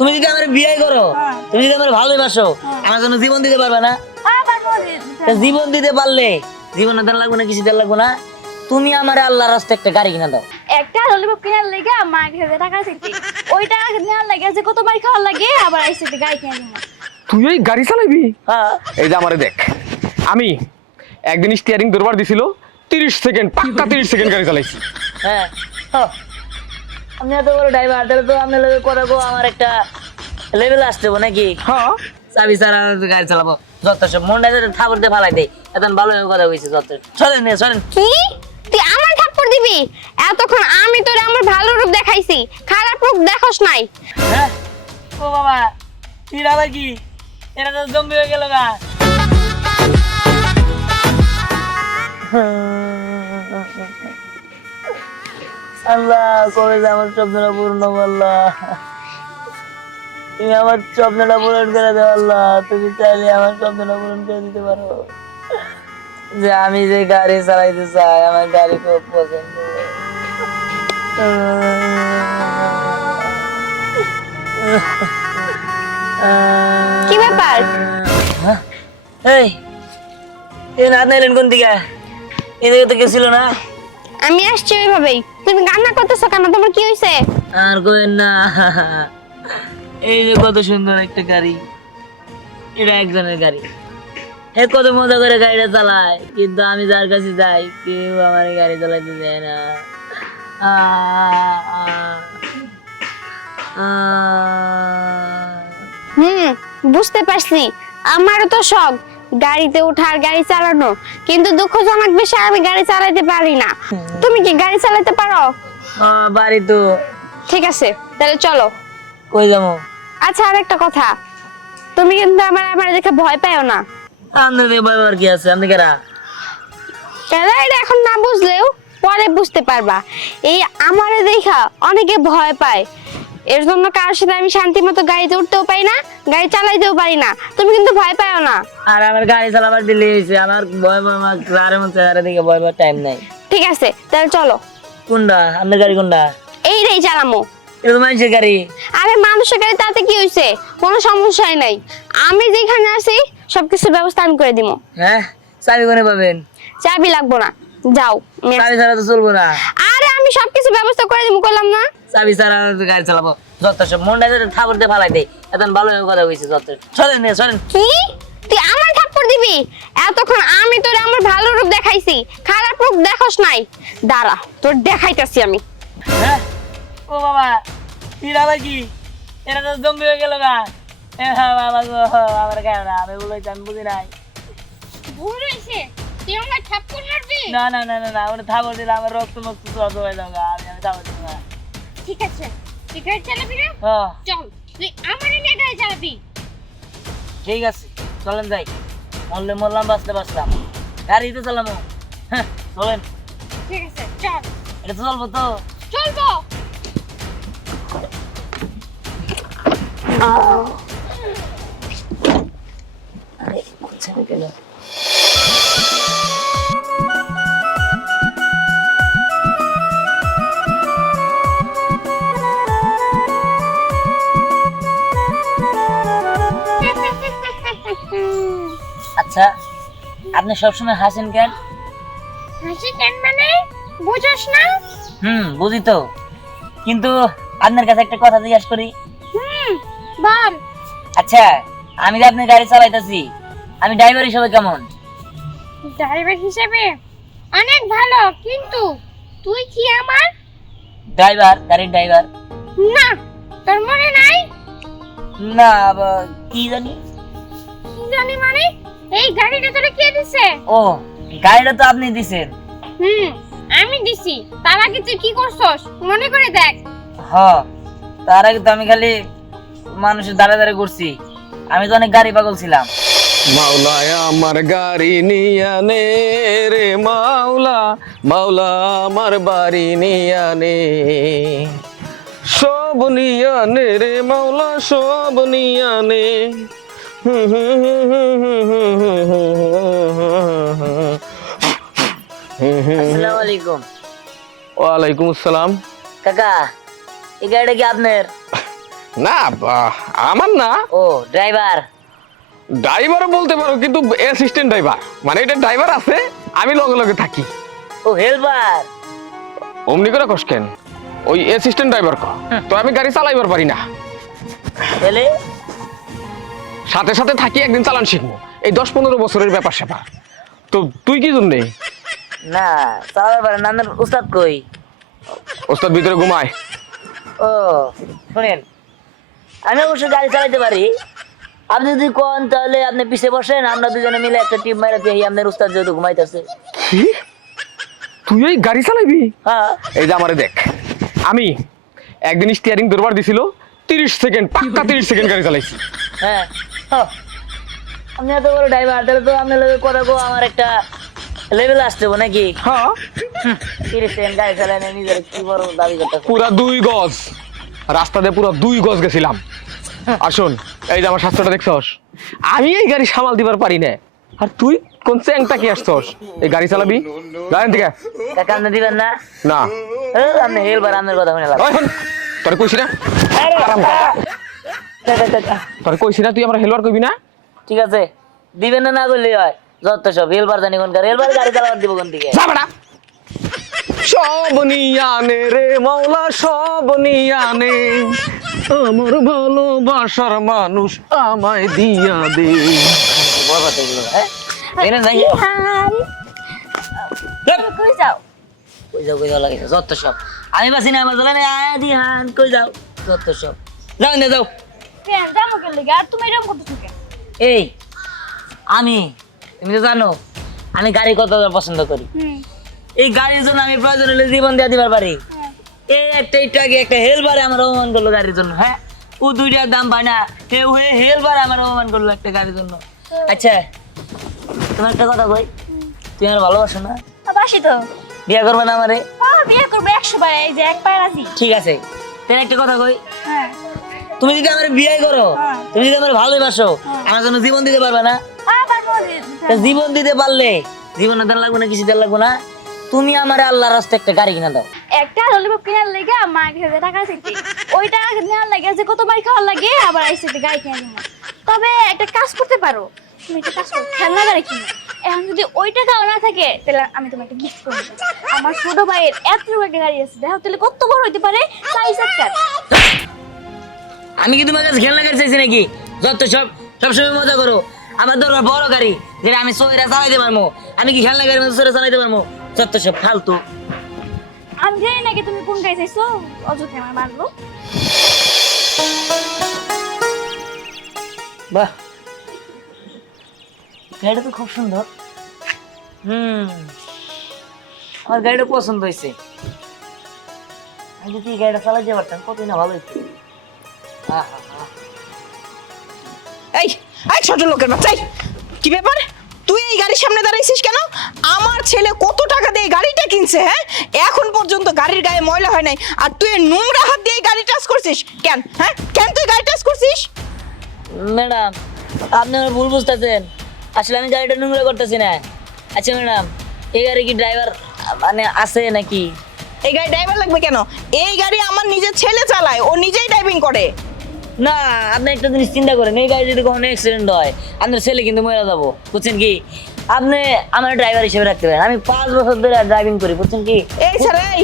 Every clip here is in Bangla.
তুমি যদি আমার বিয়ে করো তুমি যদি আমার ভালোবাসো আমার জন্য জীবন দিতে পারবে না? হ্যাঁ। তা জীবন দিতে পারলে জীবনে দেন লাগবে না কিছু দেন লাগবে না। তুমি আমার আল্লাহর রাস্তায় একটা গাড়ি কিনা দাও। একটা ললিপপ কেনার লেগে মা কাছে টাকা চাইছি ওই টাকা নেওয়ার লাগে যে কতবার খাওয়ার লাগে আবার আইসি গাড়ি কিনে দিব তুই ওই গাড়ি চালাবি? হ্যাঁ। এই যে আমারে দেখ। আমি একদিন স্টিয়ারিং দরবার দিছিল তিরিশ সেকেন্ড পাক্কা তিরিশ সেকেন্ড গাড়ি চালাইছি। হ্যাঁ। হ। আপনি এত বড় ড্রাইভার তাহলে তো আপনার লগে কথা কো আমার একটা লেভেল আসতে হবে নাকি? হ্যাঁ। চাবি ছাড়া গাড়ি চালাবো। যত সব মনটা যাতে থাপড় দিয়ে ফালাই দেয় এখন ভালো কথা কইছে যত। চলেন নে চলেন কি? তুই আমার থাপ্পড় দিবি? এতক্ষণ আমি তোর আমার ভালো রূপ দেখাইছি। খারাপ রূপ দেখোস নাই। হ্যাঁ? ও বাবা তুই আবার কি? এটা তো জম্বি হয়ে গেল গা। আল্লাহ কবে আমার স্বপ্নটা পূর্ণ করলা তুমি আমার স্বপ্নটা পূরণ করে দাও আল্লাহ। তুমি চাইলে আমার স্বপ্নটা পূরণ করে দিতে পারো। যে আমি যে গাড়ি চালাইতে চাই আমার গাড়ি খুব পছন্দ। কি ব্যাপার? এই এই না নাইলেন কোন দিকে? এদিকে তো গেছিল না। আমি আসছি ওইভাবেই। তুমি কান্না করতেছো কেন? তোমার কি হয়েছে আর কোয়েন না। এই যে কত সুন্দর একটা গাড়ি। এটা একজনের গাড়ি। হে কত মজা করে গাড়িটা চালায়। কিন্তু আমি যার কাছে যাই কেউ আমার গাড়ি চালাইতে দেয় না। হুম বুঝতে পারছি। আমারও তো শখ। গাড়িতে ওঠার গাড়ি চালানো। কিন্তু দুঃখজনক বিষয় আমি গাড়ি চালাতে পারি না। তুমি কি গাড়ি চালাতে পারো? বাড়ি তো। ঠিক আছে তাহলে চলো। কই যাব? আচ্ছা আর একটা কথা। তুমি কিন্তু আমার আমার দেখে ভয় পাও না। আপনার দিকে ভয় পাওয়ার কি আছে? আপনি কেরা? কেন এটা এখন না বুঝলেও পরে বুঝতে পারবা। এই আমারে দেখা অনেকে ভয় পায়। এর জন্য কারোর সাথে আমি শান্তি মতো গাড়িতে উঠতেও পারি না গাড়ি চালাইতেও পারি না। তুমি কিন্তু ভয় পাও না। আর আমার গাড়ি চালাবার দিলে হয়েছে আমার ভয় পাওয়া আমার গাড়ির মধ্যে চেহারা দিকে ভয় পাওয়ার টাইম নাই। ঠিক আছে তাহলে চলো। কোনটা? আপনার গাড়ি কোনটা? এই রে চালামো। এটা তো মানুষের গাড়ি? আরে মানুষের গাড়ি তাতে কি হয়েছে? কোনো সমস্যাই নাই। আমি যেখানে আছি সবকিছু ব্যবস্থা আমি করে দিব হ্যাঁ চাবি কোনে পাবেন? চাবি লাগবো না। যাও চাবি ছাড়া তো চলবো না। আরে আমি সবকিছু ব্যবস্থা করে দিব করলাম না। চাবি ছাড়া গাড়ি চালাবো। সব মনটা যাতে থাপড় দিয়ে ফালাই দেয় এখন ভালো কথা কইছে যত। চলেন নে চলেন কি? তুই আমার থাপ্পড় দিবি? এতক্ষণ আমি তোর আমার ভালো রূপ দেখাইছি খারাপ রূপ দেখোস নাই। দাঁড়া তোর দেখাইতাছি আমি। হ্যাঁ? ও বাবা তুই আবার কি? এটা তো জম্বি হয়ে গেল গা। এ হ্যাঁ বাবা গো আমার গায়ে না আমি বলেছি আমি বুঝি নাই। ভুল হয়েছে তুই আমার থাপ্পড় মারবি? না না না না না ওটা থাপড় দিলে আমার রক্ত মক্ত সব হয়ে যাবে আমি আমি দিব না। ঠিক আছে। তুই গাড়ি চালাবি না? হ্যাঁ। চল তুই আমার নিয়ে গাড়ি চালাবি ঠিক আছে চলেন যাই। মরলে মরলাম বাঁচতে বাঁচলাম। গাড়ি তো চালামো হ্যাঁ চলেন। ঠিক আছে চল। এটা তো চলবো তো। চলবো। আরে কোথায় গেল? আচ্ছা আপনি সবসময় হাসেন কেন? হাসি কেন মানে? বুঝোস না? হুম বুঝি তো। কিন্তু আপনার কাছে একটা কথা জিজ্ঞাসা করি। হুম বল। আচ্ছা আমি যে আপনার গাড়ি চালাইতেছি আমি ড্রাইভার হিসেবে কেমন? ড্রাইভার হিসেবে? অনেক ভালো কিন্তু তুই কি আমার? ড্রাইভার গাড়ির ড্রাইভার না তোর মনে নাই? না কি জানি? কি জানি মানে? এই গাড়িটা তোরা কে দিছে? ও গাড়িটা তো আপনি দিছেন। হুম আমি দিছি। তার আগে তুই কি করছস? মনে করে দেখ। হ তার আগে তো আমি খালি মানুষের দাঁড়ে দাঁড়ে করছি আমি তো অনেক গাড়ি পাগল ছিলাম। মাওলায় আমার গাড়ি নিয়ানে রে মাওলা মাওলা আমার বাড়ি নিয়ানে সব নিয়ানে রে মাওলা সব নিয়ানে আসসালামু আলাইকুম ওয়ালাইকুম আসসালাম কাকা এই গাড়িটা কি আপনার? না আমার না। ও ড্রাইভার। ড্রাইভার বলতে পারো কিন্তু অ্যাসিস্ট্যান্ট ড্রাইভার। মানে এটা ড্রাইভার আছে আমি লগে লগে থাকি। ও হেল্পার। অমনি করে কস কেন? ওই অ্যাসিস্ট্যান্ট ড্রাইভার ক। তো আমি গাড়ি চালাইবার পারি না। তাহলে? সাথে সাথে থাকি একদিন চালান শিখব। এই দশ পনেরো বছরের ব্যাপার স্যাপার। তো তুই কি জন্যে? না চালাতে পারেন আপনার উস্তাদ কই? ওস্তাদ ভিতরে ঘুমায়। ও শুনেন আমি অবশ্য গাড়ি চালাতে পারি। আপনি যদি কোন তাহলে আপনি পিছে বসেন আমরা দুজনে মিলে একটা টিপ মারা দিয়ে আপনার উস্তাদ যেহেতু ঘুমাইতেছে। কি? তুই এই গাড়ি চালাবি? হ্যাঁ। এই যে আমারে দেখ। আমি একদিন স্টিয়ারিং দরবার দিছিল তিরিশ সেকেন্ড পাক্কা তিরিশ সেকেন্ড গাড়ি চালাইছি। হ্যাঁ। আপনি এত বড় ড্রাইভার তাহলে তো লগে কথা কো আমার একটা লেভেল আসতে হবে নাকি? হ্যাঁ। তিরিশ সেকেন্ড গাড়ি চালায় না নিজের কি বড় দাবি করতেছে। পুরা দুই গজ। রাস্তা দিয়ে পুরো দুই গজ গেছিলাম। আর শোন এই যে আমার স্বাস্থ্যটা দেখছস? আমি এই গাড়ি সামাল দিবার পারি না। আর তুই কোন চ্যাংটা কি আসছস? এই গাড়ি চালাবি? গাড়ি থেকে? টাকা আপনি দিবেন না? না। আপনি হেলবার আপনার কথা শুনে শোন, তোরে কইছি না? তোরে কইছি না তুই আমার হেলবার কইবি না? ঠিক আছে। দিবেন না না করলেই হয়। যত সব হেলবার জানি কোনকার হেলবার গাড়ি চালাবার দিব কোন দিকে? যা বেটা। সব নিয়ানে রে মাওলা সব নিয়ানে আমার ভালোবাসার মানুষ আমায় দিয়া দে। হ্যাঁ? কই যাও? কই যাও কই যাও লাগে যত সব। আমি বাসি না আমার হান কই যাও? যত সব। যাও না যাও। কেন? জানো কেন লেগে? আর তুমি এরকম করতেছো কেন? এই আমি তুমি তো জানো আমি গাড়ি কত পছন্দ করি। এই গাড়ির জন্য আমি প্রয়োজন হলে জীবন দিয়ে দিবার পারি। হ্যাঁ। এই একটা আগে একটা হেলবারে আমার অপমান করল গাড়ির জন্য হ্যাঁ? ও দুইটার দাম পায় না। হে হে হেলবারে আমার অপমান করল একটা গাড়ির জন্য। আচ্ছা তোমার একটা কথা কই? তুমি আমার ভালোবাসো না? বাসি তো। বিয়ে করবে না আমারে? হ্যাঁ বিয়ে করব একশো বার এই যে এক পায়ের আছি ঠিক আছে। তাহলে একটা কথা কই? হ্যাঁ। তুমি যদি আমার বিয়ে করো হ্যাঁ। তুমি যদি আমার ভালোবাসো আমার জন্য জীবন দিতে পারবে না? হ্যাঁ জীবন দিতে পারলে জীবনে দেন লাগবে না কিছু দেন লাগবে না। তুমি আমার আল্লাহর রাস্তায় একটা গাড়ি কিনা দাও। একটা ললিপপ কেনার লেগে মা ঘেরে টাকা চাইছে ওই টাকা নেওয়ার লাগে যে কতবার খাওয়ার লাগে আবার আইসে গাড়ি কিনে দিন তবে একটা কাজ করতে পারো। তুমি একটা কাজ করো খেলনা গাড়ি কিনো। এখন যদি ওই টাকাও না থাকে তাহলে আমি তোমাকে গিফট করে দেবো। আমার ছোট ভাইয়ের এত একটা গাড়ি আছে। দেখো তাহলে কত বড় হইতে পারে? চাই চাকার আমি কি তোমার কাছে খেলনা গাড়ি চাইছি নাকি? যত সব সবসময় মজা করো। আমার দরকার বড় গাড়ি যেটা আমি সোয়েরা চালাইতে পারব আমি কি খেলনা গাড়ির মধ্যে সোয়েরা চালাইতে পারব যত সব ফালতু। আমি জানি নাকি তুমি কোন গাড়ি চাইছো। অযথা আমার মারলো বাহ। গাড়িটা তো খুব সুন্দর। হুম। আমার গাড়িটা পছন্দ হয়েছে আমি যদি এই গাড়িটা চালাইতে পারতাম কতই না ভালো হইতো। এই ছোট লোকের বাচ্চাই কি ব্যাপার? তুই এই গাড়ির সামনে দাঁড়াইছিস কেন? আমার ছেলে কত টাকা দিয়ে গাড়িটা কিনছে হ্যাঁ? এখন পর্যন্ত গাড়ির গায়ে ময়লা হয় নাই আর তুই নোংরা হাত দিয়ে গাড়ি টাচ করছিস। কেন হ্যাঁ? কেন তুই গাড়ি টাচ করছিস? ম্যাডাম আপনি আমার ভুল বুঝতেছেন। আসলে আমি গাড়িটা নোংরা করতেছি না। আচ্ছা ম্যাডাম এই গাড়ি কি ড্রাইভার মানে আছে নাকি? এই গাড়ি ড্রাইভার লাগবে কেন? এই গাড়ি আমার নিজের ছেলে চালায় ও নিজেই ড্রাইভিং করে। না আপনি একটা জিনিস চিন্তা করেন এই গাড়ি যদি কখনো অ্যাক্সিডেন্ট হয় আপনার ছেলে কিন্তু মরে যাব বুঝছেন কি? আপনি আমার ড্রাইভার হিসেবে রাখতে পারেন আমি পাঁচ বছর ধরে ড্রাইভিং করি বুঝছেন কি? এই স্যার এই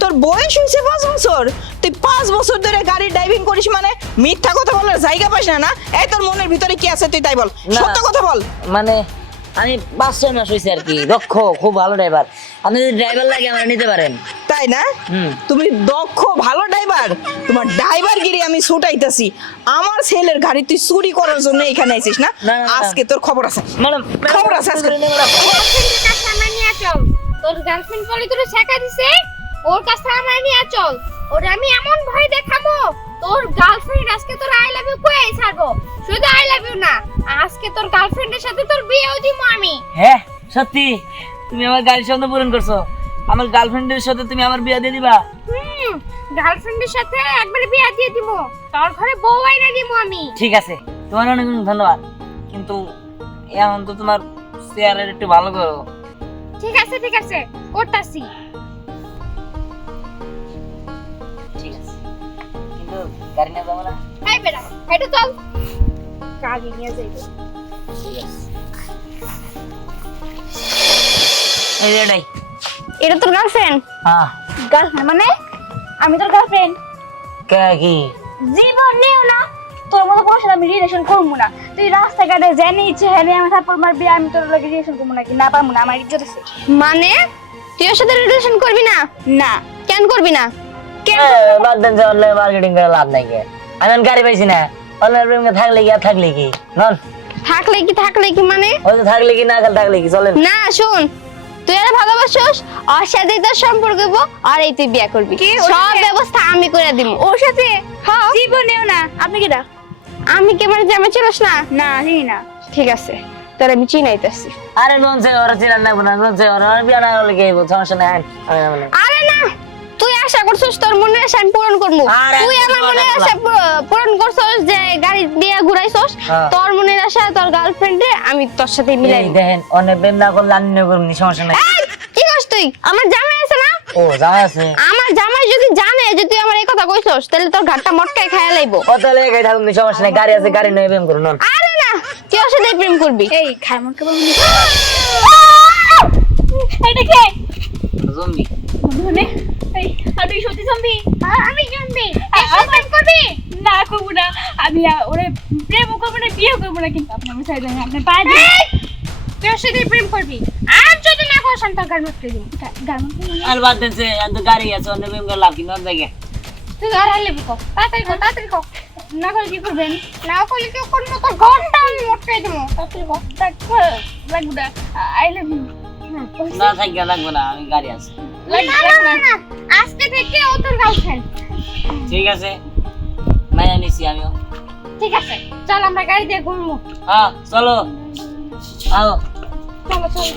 তোর বয়স হয়েছে পাঁচ বছর তুই পাঁচ বছর ধরে গাড়ি ড্রাইভিং করিস মানে মিথ্যা কথা বলার জায়গা পাস না না? এই তোর মনের ভিতরে কি আছে তুই তাই বল। সত্য কথা বল। মানে আমি পাঁচ ছয় মাস হয়েছে আর কি। দক্ষ খুব ভালো ড্রাইভার আপনি যদি ড্রাইভার লাগে আমার নিতে পারেন। তাই না? হুম। তুমি দক্ষ ভালো ড্রাইভার তোমার ড্রাইভার গিরি আমি ছুটাইতেছি। আমার ছেলের গাড়ি তুই চুরি করার জন্য এখানে আইছিস না। আজকে তোর খবর আছে। ম্যাডাম খবর আছে আজকে। গার্লফ্রেন্ডের কাছে আমার নিয়ে চল। তোর গার্লফ্রেন্ড বলে তোর শেখা দিছে ওর কাছে আমার নিয়ে চল। ওর আমি এমন ভয় দেখাবো তোর আজকে তোর গার্লফ্রেন্ডের সাথে তোর বিয়েও দিব আমি। হ্যাঁ সত্যি। তুমি আমার গাড়ির স্বপ্ন পূরণ করছ। আমার গার্লফ্রেন্ডের সাথে তুমি আমার বিয়ে দিয়ে দিবা। হুম গার্লফ্রেন্ডের সাথে একবার বিয়ে দিয়ে দিব তোর ঘরে বউ আইনা দিব আমি। ঠিক আছে তোমার অনেক অনেক ধন্যবাদ। কিন্তু এখন তো তোমার চেয়ারের একটু ভালো করো। ঠিক আছে ঠিক আছে করতাছি। ঠিক আছে। কিন্তু গাড়ি নিয়ে যাব না। এই বেটা এটা চল। গাড়ি নিয়ে যাইবো। এই এটাই। এটা তোর গার্লফ্রেন্ড হ্যাঁ। গার্লফ্রেন্ড মানে? আমি তোর গার্লফ্রেন্ড কে কি? জীবন নিও না। তোর মতো কোনো সাথে আমি রিলেশন করব না। তুই রাস্তাঘাটে জেনে ইচ্ছে হেনে আমি তারপর মারবি আমি তোর লগে রিলেশন করব নাকি? না পারব না আমার ইজ্জত আছে। মানে? তুই ওর সাথে রিলেশন করবি না? না। কেন করবি না? এ, বাদ দেন যে অনলাইন মার্কেটিং করে লাভ নাই কে আমি গাড়ি পাইছি না। অনলাইন থাকলে কি আর থাকলে কি? নন। থাকলে কি থাকলে কি মানে? হয়তো থাকলে কি না থাকলে কি চলেন। না শুন তুই আর ভালোবাসোস? ওর সাথে তোর সম্পর্ক হইবো আর এই তুই বিয়ে করবি। কি? ওর সব সাথে? ব্যবস্থা আমি করে দিব। ওর সাথে? হ্যাঁ। জীবন নিও না আপনি কিটা আমি কেমন জামা চিনস না? না চিনি না। ঠিক আছে তোর আমি চিনাইতেছি। আরে মন চাই ওরা চিনার না না মন চাই ওরা ওরা বিয়া না হলে কি হইবো? সমস্যা নাই। না। আরে না আশা করছিস তোর মনের আশা আমি পূরণ করব? তুই আমার কি মনের আশা পূর- পূরণ করছস যে গাড়ি দিয়ে ঘুরাইছস হ্যাঁ। তোর মনের আশা তোর গার্লফ্রেন্ড রে আমি তোর সাথে মিলাই এই দেখেন অনেক প্রেম না করলে আমি নিয়ে করব নি, সমস্যা নাই। কি করছ তুই? আমার জামাই আছে না? ও জামাই আছে। আমার জামাই যদি জানে যে তুই আমার এই কথা কইছস তাহলে তোর ঘাটটা মটকায় খাইয়া লাইবো। কত লেগে থাকুন নি, সমস্যা নাই গাড়ি আছে গাড়ি নিয়ে প্রেম করুন আরে না তুই ওর সাথে প্রেম করবি। এই খাই মন কেবল এটা কে? জম্বি। মানে এই আর তুই সত্যি জম্বি? আমি জম্বি। প্রেম করবি? না করব না। আমি ওরে প্রেম করব না বিয়ে করব না কিন্তু আপনি আমার সাইড আপনি পায়ে দিন তুই ওর সাথে প্রেম করবি। আর যদি না করিস আমি তোর গাড়ি মটকে দিব। আর বাদ দেন সে এত গাড়ি আছে অনেক প্রেম করে লাভ কি নন জায়গায় তুই আর হাইলে বিকো তাড়াতাড়ি কর তাড়াতাড়ি কর। না করে কি করবেন? না করলে কেউ করব তোর ঘরটা আমি মটকাই দেবো। তাড়াতাড়ি কর। ডাক্তার লাগবে না। আই লাভ ইউ না থাকিয়া লাগবে না আমি গাড়ি আছে। না না না আজকে থেকে ও তোর গার্লফ্রেন্ড ঠিক আছে। মাইয়া নিছি আমিও। ঠিক আছে চল আমরা গাড়ি দিয়ে ঘুরবো। হ্যাঁ চলো। আও। চলো চলো।